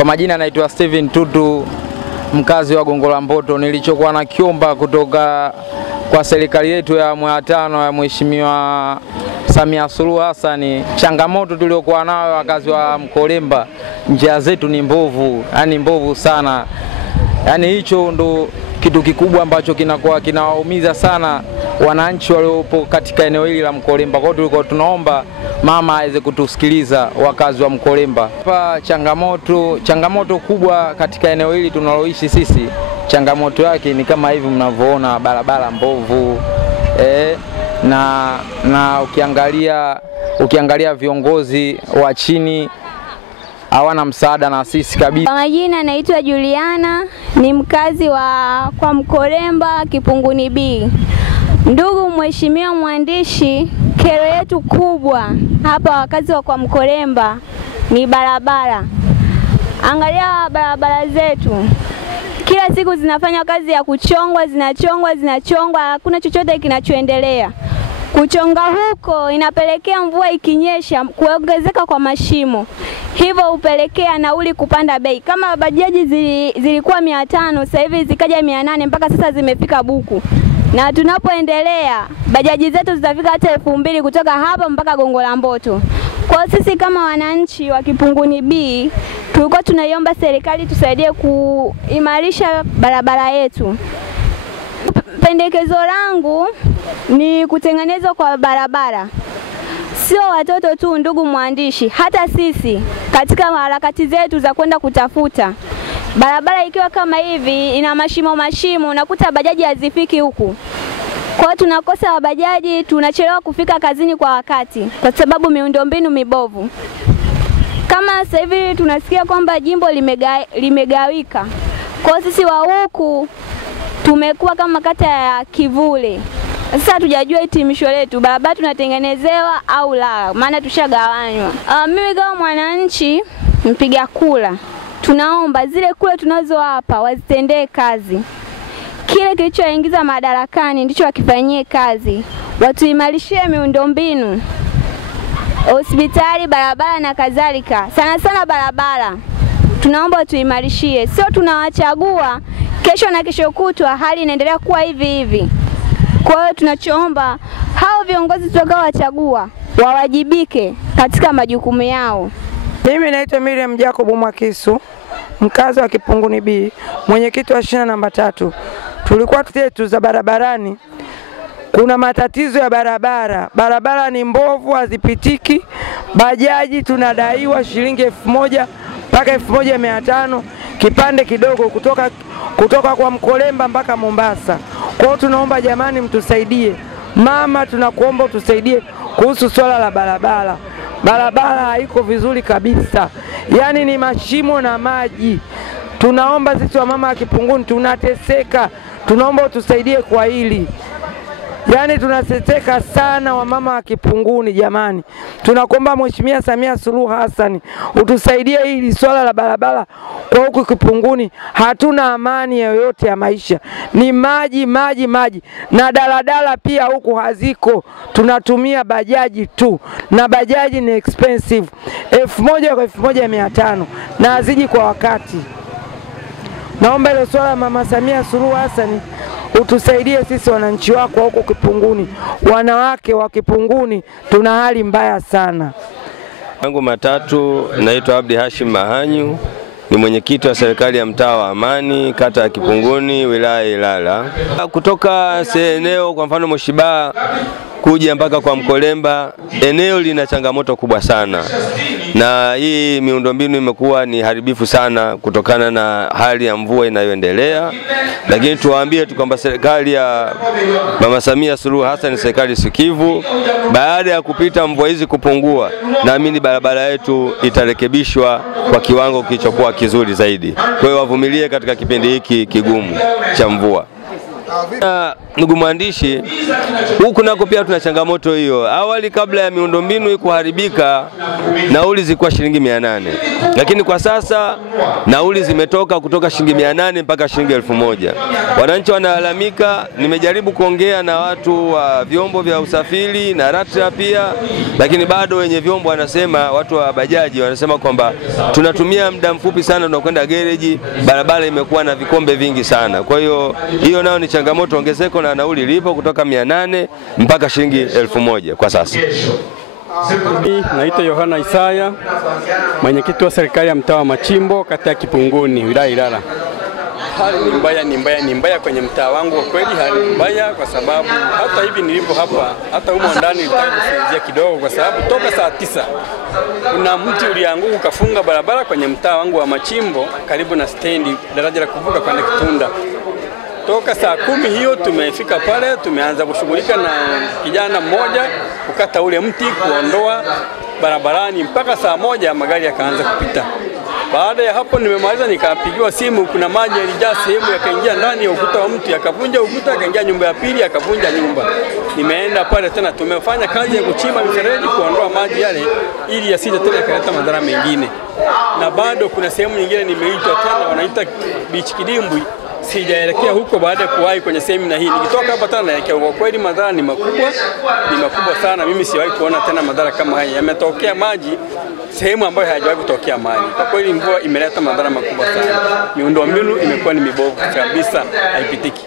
Kwa majina naitwa Steven Tutu, mkazi wa Gongo la Mboto. Nilichokuwa na kiomba kutoka kwa serikali yetu ya awamu ya 5 ya Mheshimiwa Samia Suluhu Hassan, changamoto tuliokuwa nayo wakazi wa Mkolemba, njia zetu ni mbovu, yani mbovu sana. Yani hicho ndo kitu kikubwa ambacho kinawaumiza sana wananchi waliopo katika eneo hili la Mkolemba. Kwa hiyo tulikuwa tunaomba mama aweze kutusikiliza wakazi wa Mkolemba. Hapa changamoto kubwa katika eneo hili tunaloishi sisi, changamoto yake ni kama hivi mnavyoona, barabara mbovu. Na ukiangalia viongozi wa chini hawana msaada na sisi kabisa. Kwa majina naitwa Juliana, ni mkazi kwa Mkolemba Kipunguni B. Ndugu mheshimiwa mwandishi, kero yetu kubwa hapa wakazi wa kwa Mkolemba ni barabara. Angalia barabara zetu, kila siku zinafanya kazi ya kuchongwa, zinachongwa, hakuna chochote kinachoendelea. Kuchonga huko inapelekea mvua ikinyesha kuongezeka kwa mashimo, hivyo upelekea nauli kupanda bei. Kama bajaji zilikuwa 500, sasa hivi zikaja 800, mpaka sasa zimefika buku. Na tunapoendelea bajaji zetu zitafika hata 2000 kutoka hapa mpaka Gongo la Mboto. Kwa sisi kama wananchi wa Kipunguni B, tulikuwa tunaiomba serikali tusaidie kuimarisha barabara yetu. Pendekezo langu ni kutengenezwa kwa barabara. Sio watoto tu, ndugu mwandishi, hata sisi katika harakati zetu za kwenda kutafuta. Barabara ikiwa kama hivi ina mashimo, unakuta bajaji hazifiki huku. Kwa hiyo tunakosa wabajaji, tunachelewa kufika kazini kwa wakati kwa sababu miundombinu mibovu. Kama sasa hivi tunasikia kwamba jimbo limegawika. Kwa hiyo sisi wa huku tumekuwa kama kata ya kivule. Sasa hatujajua hitimisho letu, barabara tunatengenezewa au la, maana tushagawanywa. Mimi kama mwananchi mpiga kula, tunaomba zile kula tunazo hapa wazitendee kazi. Kile kilichoingiza madarakani ndicho wakifanyie kazi. Watuimarishie miundombinu, hospitali, barabara na kadhalika. Sana barabara tunaomba watuimarishie. Sio tunawachagua kesho na kesho kutwa hali inaendelea kuwa hivi. Kwa hiyo tunachoomba hao viongozi tutakaowachagua wawajibike katika majukumu yao. Mimi naitwa Miriam Jacob Mwakisu, mkazi wa Kipunguni B, mwenyekiti wa shina namba 3. Tulikuwa tutetu za barabarani. Kuna matatizo ya barabara ni mbovu, hazipitiki. Bajaji tunadaiwa shilingi 1000 mpaka 1500 kipande kidogo kutoka kwa Mkolemba mpaka Mombasa. Kwa hiyo tunaomba jamani mtusaidie. Mama, tunakuomba utusaidie kuhusu swala la barabara. Barabara haiko vizuri kabisa. Yaani ni mashimo na maji. Tunaomba sisi wa mama wa Kipunguni tunateseka. Tunaomba utusaidie kwa hili. Yaani tunateseka sana wa mama wa Kipunguni jamani. Tunakuomba Mheshimiwa Samia Suluhu Hassan utusaidie hili swala la barabara kwa huku Kipunguni. Hatuna amani yoyote ya maisha. Ni maji. Na daladala pia huku haziko. Tunatumia bajaji tu. Na bajaji ni expensive. 1000 kwa 1500 na haziji kwa wakati. Naomba ile swala mama Samia Suluhu Hassan utusaidie sisi wananchi wako huko Kipunguni. Wanawake wa Kipunguni tuna hali mbaya sana. Yangu matatu, naitwa Abdi Hashim Mahanyu, ni mwenyekiti wa serikali ya mtaa wa Amani, kata ya Kipunguni, wilaya Ilala. Kutoka eneo kwa mfano Moshiba kuja mpaka kwa Mkolemba, eneo lina changamoto kubwa sana. Na hii miundombinu imekuwa ni haribifu sana kutokana na hali ya mvua inayoendelea. Lakini tuwaambie tu kwamba serikali ya Mama Samia Suluhu Hassan ni serikali sikivu. Baada ya kupita mvua hizi kupungua, naamini barabara yetu itarekebishwa kwa kiwango kilichokuwa kizuri zaidi. Kwa hiyo wavumilie katika kipindi hiki kigumu cha mvua. ndugu mwandishi, huku nako pia tuna changamoto hiyo. Awali kabla ya miundombinu kuharibika, nauli zilikuwa shilingi 800. Lakini kwa sasa nauli zimetoka kutoka shilingi 800 mpaka shilingi 1000. Wananchi wanalalamika, nimejaribu kuongea na watu wa vyombo vya usafiri na LATRA pia, lakini bado wenye vyombo wanasema, watu wa bajaji wanasema kwamba tunatumia muda mfupi sana tunakwenda gereji, barabara imekuwa na vikombe vingi sana. Kwa hiyo nao ni changamoto, ongezeko na nauli lipo kutoka 800 mpaka shilingi 1000 kwa sasa. Naitwa Yohana Isaya, mwenyekiti wa serikali ya mtaa wa Machimbo, kata ya Kipunguni, wilaya Ilala. Hali ni mbaya kwenye mtaa wangu, kwa kweli hali mbaya, kwa sababu hata hivi nilipo hapa, hata humo ndani nitaka kusinzia kidogo, kwa sababu toka saa 9 kuna mti ulianguka ukafunga barabara kwenye mtaa wangu wa Machimbo karibu na stendi, daraja la kuvuka kwenda Kitunda. Toka saa 10 hiyo tumefika pale, tumeanza kushughulika na kijana mmoja kukata ule mti kuondoa barabarani, mpaka saa 1 magari yakaanza kupita. Baada ya hapo nimemaliza, nikapigiwa simu, kuna maji yalijaa sehemu yakaingia ndani ya ukuta wa mtu, yakavunja ukuta, yakaingia nyumba ya pili, yakavunja nyumba. Nimeenda pale tena, tumefanya kazi ya kuchimba mifereji kuondoa maji yale ili yasije tena yakaleta madhara mengine. Na bado kuna sehemu nyingine nimeitwa tena, wanaita Beach Kidimbwi, sijaelekea huko baada ya kuwahi kwenye semina hii. Nikitoka hapa tena naelekea huko. Kweli madhara ni makubwa sana. Mimi siwahi kuona tena madhara kama haya. Yametokea maji sehemu ambayo hayajawahi kutokea maji. Kwa kweli mvua imeleta madhara makubwa sana. Miundombinu imekuwa ni mibovu kabisa, haipitiki.